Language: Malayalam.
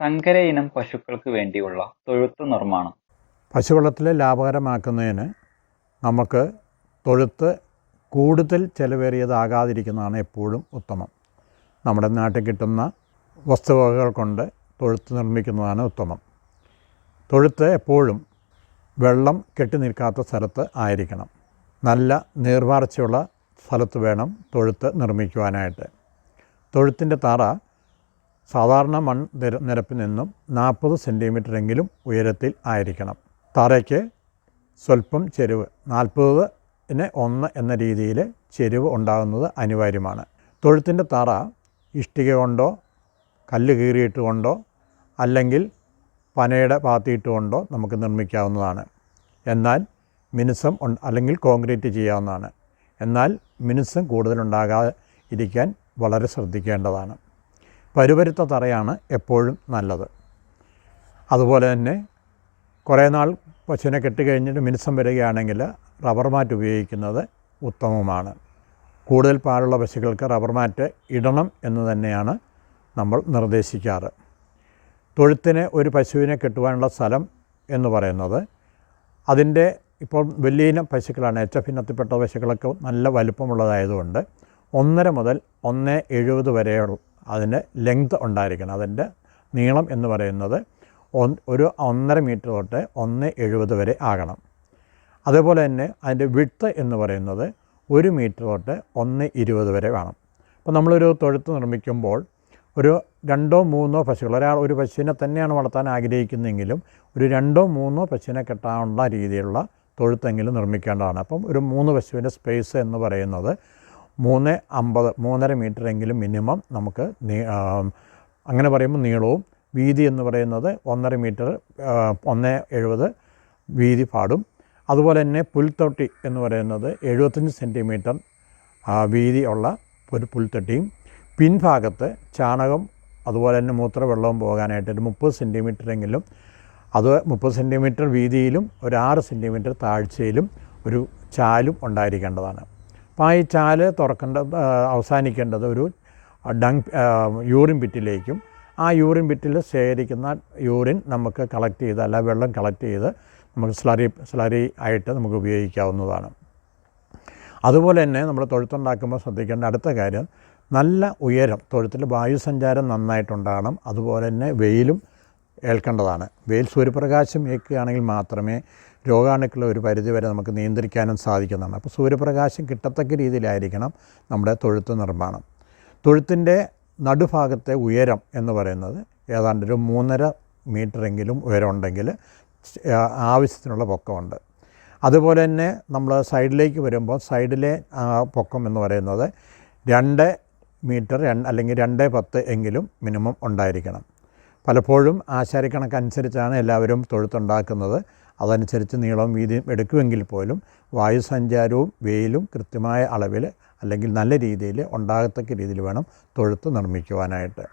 സങ്കര ഇനം പശുക്കൾക്ക് വേണ്ടിയുള്ള തൊഴുത്ത് നിർമ്മാണം. പശുവളർത്തൽ ലാഭകരമാക്കുന്നതിന് നമുക്ക് തൊഴുത്ത് കൂടുതൽ ചിലവേറിയതാകാതിരിക്കുന്നതാണ് എപ്പോഴും ഉത്തമം. നമ്മുടെ നാട്ടിൽ കിട്ടുന്ന വസ്തുവകകൾ കൊണ്ട് തൊഴുത്ത് നിർമ്മിക്കുന്നതാണ് ഉത്തമം. തൊഴുത്ത് എപ്പോഴും വെള്ളം കെട്ടി നിൽക്കാത്ത സ്ഥലത്ത് ആയിരിക്കണം. നല്ല നീർവാർച്ചയുള്ള സ്ഥലത്ത് വേണം തൊഴുത്ത് നിർമ്മിക്കുവാനായിട്ട്. തൊഴുത്തിന്റെ തറ സാധാരണ മൺ നിര നിരപ്പിൽ നിന്നും നാൽപ്പത് സെന്റിമീറ്ററെങ്കിലും ഉയരത്തിൽ ആയിരിക്കണം. തറയ്ക്ക് സ്വല്പം ചെരുവ് നാൽപ്പതിന് ഒന്ന് എന്ന രീതിയിൽ ചെരുവ് ഉണ്ടാകുന്നത് അനിവാര്യമാണ്. തൊഴുത്തിന്റെ തറ ഇഷ്ടിക കൊണ്ടോ കല്ല് കീറിയിട്ട് കൊണ്ടോ അല്ലെങ്കിൽ പനയുടെ പാത്തിയിട്ട് കൊണ്ടോ നമുക്ക് നിർമ്മിക്കാവുന്നതാണ്. എന്നാൽ മിനുസം അല്ലെങ്കിൽ കോൺക്രീറ്റ് ചെയ്യാവുന്നതാണ്. എന്നാൽ മിനുസം കൂടുതലുണ്ടാകാതെ ഇരിക്കാൻ വളരെ ശ്രദ്ധിക്കേണ്ടതാണ്. പരുപരുത്ത തറയാണ് എപ്പോഴും നല്ലത്. അതുപോലെ തന്നെ കുറേ നാൾ പശുവിനെ കെട്ടിക്കഴിഞ്ഞിട്ട് മിനുസം വരികയാണെങ്കിൽ റബ്ബർ മാറ്റ് ഉപയോഗിക്കുന്നത് ഉത്തമമാണ്. കൂടുതൽ പാലുള്ള പശുക്കൾക്ക് റബ്ബർ മാറ്റ് ഇടണം എന്ന് തന്നെയാണ് നമ്മൾ നിർദ്ദേശിക്കാറ്. തൊഴുത്തിന് ഒരു പശുവിനെ കെട്ടുവാനുള്ള സ്ഥലം എന്ന് പറയുന്നത് അതിന്റെ ഇപ്പോൾ വലിയ ഇനം പശുക്കളാണ് എച്ച് എഫ് ഇനത്തിൽപ്പെട്ട പശുക്കളൊക്കെ നല്ല വലുപ്പമുള്ളതായതുകൊണ്ട് ഒന്നര മുതൽ ഒന്ന് എഴുപത് വരെയുള്ള അതിന് ലെങ്ത് ഉണ്ടായിരിക്കണം. അതിന്റെ നീളം എന്ന് പറയുന്നത് ഒരു ഒന്നര മീറ്റർ തൊട്ട് ഒന്ന് എഴുപത് വരെ ആകണം. അതേപോലെ തന്നെ അതിന്റെ വിട്ത്ത് എന്ന് പറയുന്നത് ഒരു മീറ്റർ തൊട്ട് ഒന്ന് ഇരുപത് വരെ വേണം. അപ്പോൾ നമ്മളൊരു തൊഴുത്ത് നിർമ്മിക്കുമ്പോൾ ഒരു രണ്ടോ മൂന്നോ പശുക്കൾ ഒരാൾ ഒരു പശുവിനെ തന്നെയാണ് വളർത്താൻ ആഗ്രഹിക്കുന്നതെങ്കിലും ഒരു രണ്ടോ മൂന്നോ പശുവിനെ കെട്ടാനുള്ള രീതിയിലുള്ള തൊഴുത്തെങ്കിലും നിർമ്മിക്കേണ്ടതാണ്. അപ്പം ഒരു മൂന്ന് പശുവിന്റെ സ്പേസ് എന്ന് പറയുന്നത് മൂന്ന് അമ്പത് മൂന്നര മീറ്റർ എങ്കിലും മിനിമം നമുക്ക് അങ്ങനെ പറയുമ്പോൾ നീളവും വീതി എന്ന് പറയുന്നത് ഒന്നര മീറ്റർ ഒന്ന് എഴുപത് വീതി പാടും. അതുപോലെ തന്നെ പുൽത്തൊട്ടി എന്ന് പറയുന്നത് എഴുപത്തഞ്ച് സെന്റിമീറ്റർ വീതി ഉള്ള ഒരു പുൽത്തൊട്ടിയും. പിൻഭാഗത്ത് ചാണകം അതുപോലെ തന്നെ മൂത്രവെള്ളവും പോകാനായിട്ട് ഒരു മുപ്പത് സെന്റിമീറ്ററെങ്കിലും അത് മുപ്പത് സെന്റിമീറ്റർ വീതിയിലും ഒരു ആറ് സെന്റിമീറ്റർ താഴ്ചയിലും ഒരു ചാലും ഉണ്ടായിരിക്കേണ്ടതാണ്. ഈ തുറക്കേണ്ട അവസാനിക്കേണ്ടത് ഒരു ഡങ് യൂറിൻ പിറ്റിലേക്കും ആ യൂറിൻ പിറ്റിൽ ശേഖരിക്കുന്ന യൂറിൻ നമുക്ക് കളക്ട് ചെയ്ത് അല്ല വെള്ളം കളക്ട് ചെയ്ത് നമുക്ക് സ്ലറി സ്ലറി ആയിട്ട് നമുക്ക് ഉപയോഗിക്കാവുന്നതാണ്. അതുപോലെ തന്നെ നമ്മൾ തൊഴുത്തുണ്ടാക്കുമ്പോൾ ശ്രദ്ധിക്കേണ്ട അടുത്ത കാര്യം നല്ല ഉയരം തൊഴുത്തിൽ വായുസഞ്ചാരം നന്നായിട്ടുണ്ടാകണം. അതുപോലെ തന്നെ വെയിലും ഏൽക്കേണ്ടതാണ്. വെയിൽ സൂര്യപ്രകാശം ഏൽക്കുകയാണെങ്കിൽ മാത്രമേ രോഗാണുക്കളെ ഒരു പരിധി വരെ നമുക്ക് നിയന്ത്രിക്കാനും സാധിക്കുന്നതാണ്. അപ്പോൾ സൂര്യപ്രകാശം കിട്ടത്തക്ക രീതിയിലായിരിക്കണം നമ്മുടെ തൊഴുത്ത് നിർമ്മാണം. തൊഴുത്തിന്റെ നടുഭാഗത്തെ ഉയരം എന്ന് പറയുന്നത് ഏതാണ്ട് ഒരു മൂന്നര മീറ്ററെങ്കിലും ഉയരമുണ്ടെങ്കിൽ ആവശ്യത്തിനുള്ള പൊക്കമുണ്ട്. അതുപോലെ തന്നെ നമ്മൾ സൈഡിലേക്ക് വരുമ്പോൾ സൈഡിലെ പൊക്കം എന്ന് പറയുന്നത് രണ്ട് മീറ്റർ അല്ലെങ്കിൽ രണ്ട് പത്ത് എങ്കിലും മിനിമം ഉണ്ടായിരിക്കണം. പലപ്പോഴും ആശാരിക്കണക്കനുസരിച്ചാണ് എല്ലാവരും തൊഴുത്തുണ്ടാക്കുന്നത്. അതനുസരിച്ച് നീളവും വീതിയും എടുക്കുമെങ്കിൽ പോലും വായുസഞ്ചാരവും വെയിലും കൃത്യമായ അളവിൽ അല്ലെങ്കിൽ നല്ല രീതിയിൽ ഉണ്ടാകത്തക്ക രീതിയിൽ വേണം തൊഴുത്ത് നിർമ്മിക്കുവാനായിട്ട്.